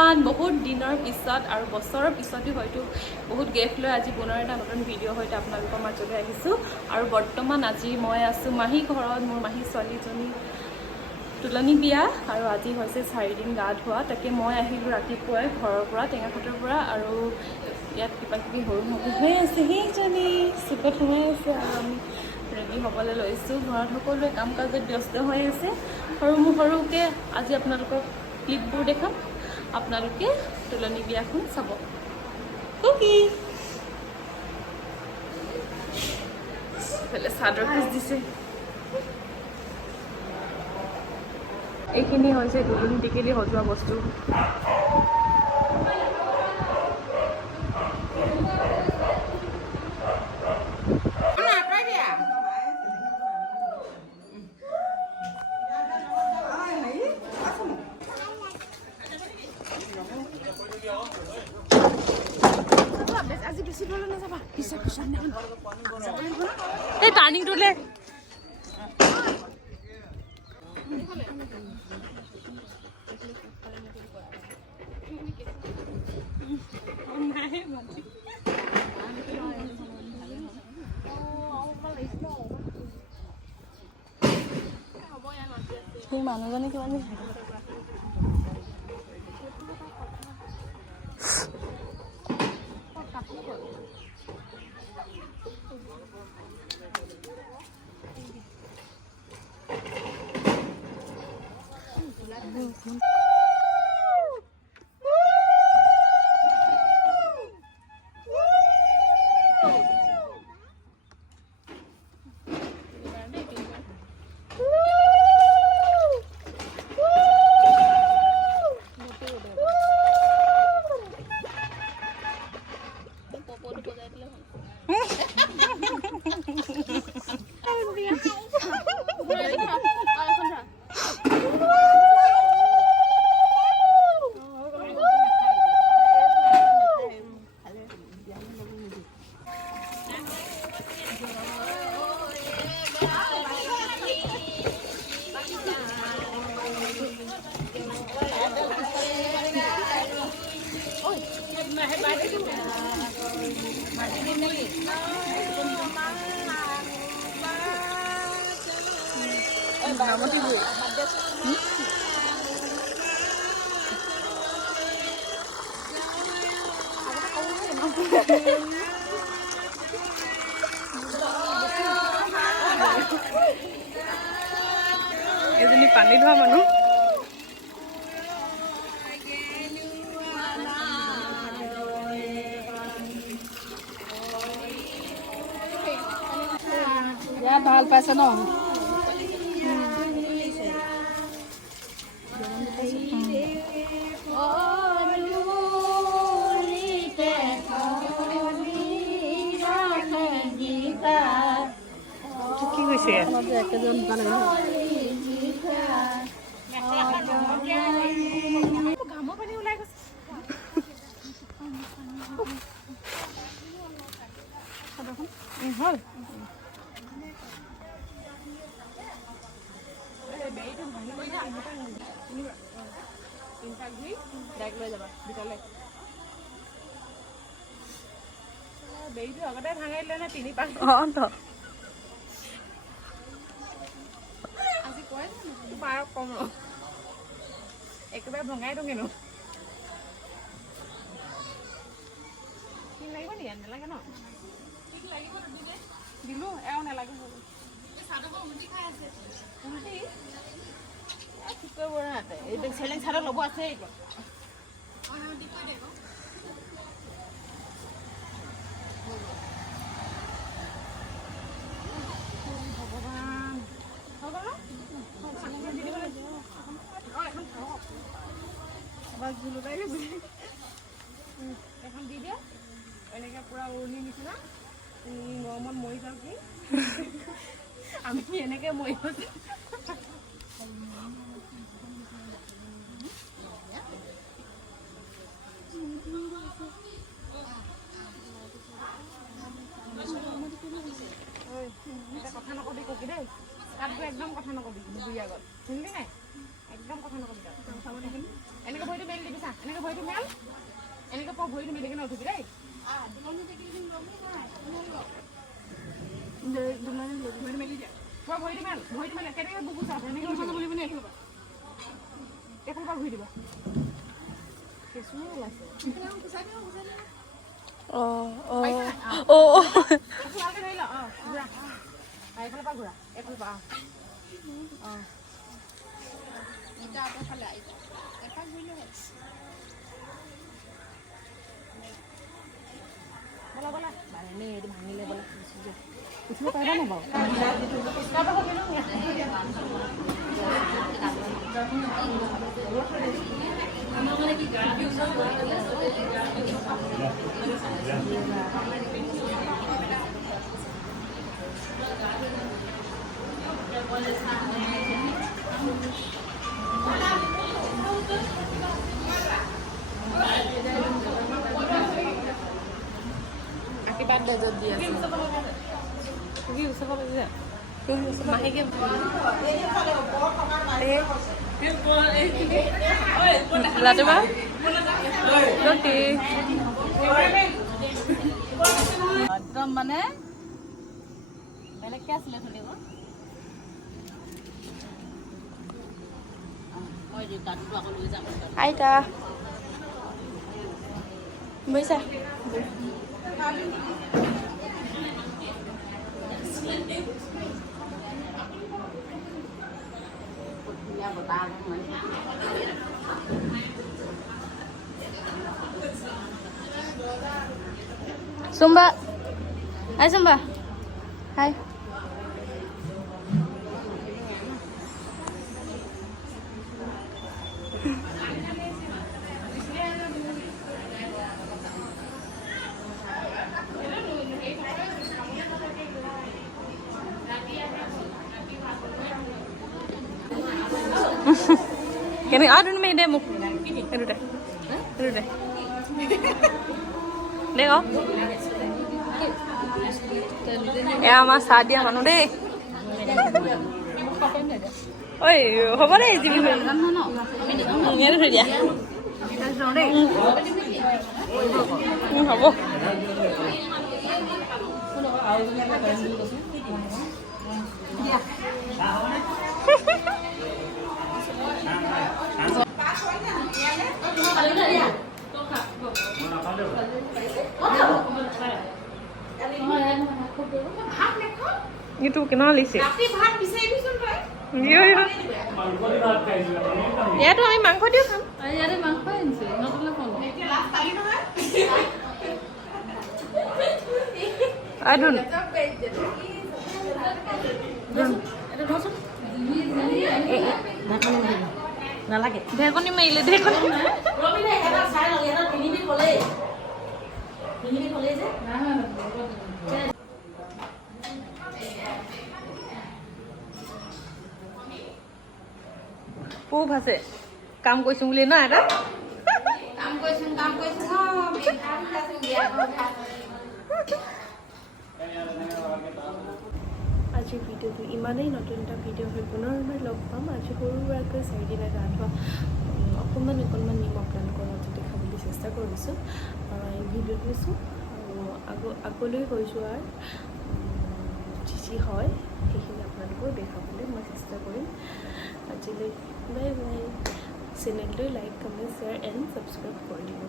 Everyone বহুত দিনৰ পিছত আৰু বছৰৰ পিছতো হয়তো বহুত গেপ লৈ আজি পুনৰ এটা নতুন ভিডিঅ' সৈতে আপোনালোকৰ মাজলৈ আহিছোঁ আৰু বৰ্তমান আজি মই আছোঁ মাহী ঘৰত মোৰ মাহী ছোৱালীজনী তুলনি বিয়া আৰু আজি হৈছে 4 দিন গা ধোৱা তাকে মই আহিলোঁ ৰাতিপুৱাই ঘৰৰ পৰা টেঙাখাটৰ পৰা আৰু ইয়াত কিবা কিবি সৰু সৰু হৈ আছে সেইজনী চুকত সোমাই আছে আৰু আমি ৰেডি হ'বলৈ লৈছোঁ ঘৰত সকলোৱে কাম কাজত ব্যস্ত হৈ আছে সৰু সৰুকৈ আজি আপোনালোকক ক্লিপবোৰ দেখাম আপোনালোকে তুলনি বিয়াখন চাব কুকি ফেলে চাদৰ পিছ দিছে এইখিনি হৈছে তুলনি টিকেলি সজোৱা বস্তু আজি বেছি বলে নাযাবা পিছে পিছে এই টাৰ্নিং টোলে সেই মানুহজনী কিমান এজনী পানী ধোৱা মানুহ ইয়াত ভাল পাইছে ন কি কৈছে ঘামৰ পানী ওলাই গৈছে হ'ল বেৰিটো আগতে ভাঙাই দিলে নে 3-5 আজি কয় পাৰ কম একেবাৰে ভঙাই দিওঁ কিনো কি লাগিব নি নালাগে ন ঠিক লাগিব দিলো এওঁ নালাগে উল্টি খাই আছে উল্টি ঠিক কৰিব নাতে এইটো চেলেং চাদৰ ল'ব আছে এইটো এখন দি দিয়া এনেকৈ পুৰা উৰণি নিচিনা গৰমত মৰি যাওঁ কি আমি এনেকৈ মৰি গৈছোঁ কথা নকবি কবি দেই তাত একদম কথা নকবি বুঢ়ী আগত শুনিলি নাই একদম কথা নকবি তাত চাব দেখিলি এনেকৈ ভৰিটো মেলি দিবি চা এনেকৈ ভৰিটো মেল এনেকৈ পৰ ভৰিটো মেলি কিনে উঠিবি দেই ভৰিটো মেলি দিয়া পৰ ভৰিটো মেল কেনেকৈ বুকু চা এনেকৈ উঠিব বুলি পিনে এইফালৰ পৰা ঘূৰি দিবা কেঁচুৱে ওলাইছে ভালকৈ ধৰি ল ঘূৰা এইফালৰ পৰা ঘূৰা এইফালৰ পৰা বলা বলা এইটো ভাঙিলে বলা উঠিব পাৰিবা নে বাৰু আশীৰ্বাদ দে য'ত দি আছে মাহেকে লাটুবা একদম মানে বেলেগকে আছিলে থলিব মই কাঠটো আকৌ লৈ যাম আইতা বৈছা Sumba. Hai Sumba. Hai. Kini aduh nih demo. Aduh deh. Aduh deh. Deh oh. Ya mas Sadia manu deh. Oi, apa deh sih? Ini ada dia. Apa? Itu kenal sih. Iya iya. Ya tuh kami mangkok dia kan. Ya ada mangkok sih. Nggak boleh kalau. Aduh. Nalagi. Dekon ni maile dekon. Robi ni era sai lagi era ini boleh. Ini boleh je. খুব আছে কাম কৰিছো বুলি না এটা কাম কৰিছো আজি ভিডিঅ'টো ইমানেই নতুন এটা ভিডিঅ' হৈ পুনৰ লগ পাম আজি সৰু সুৰাকৈ 4 দিন গা ধোৱা অকণমান নিম আপোনালোকৰ মাজত দেখাবলৈ চেষ্টা কৰিছোঁ এই ভিডিঅ'টো দিছোঁ আৰু আগলৈ হৈ যোৱাৰ যি হয় সেইখিনি আপোনালোকক দেখাবলৈ মই চেষ্টা কৰিম আজিলৈ বাই বাই চেনেলটো like comment share and subscribe কৰি দিব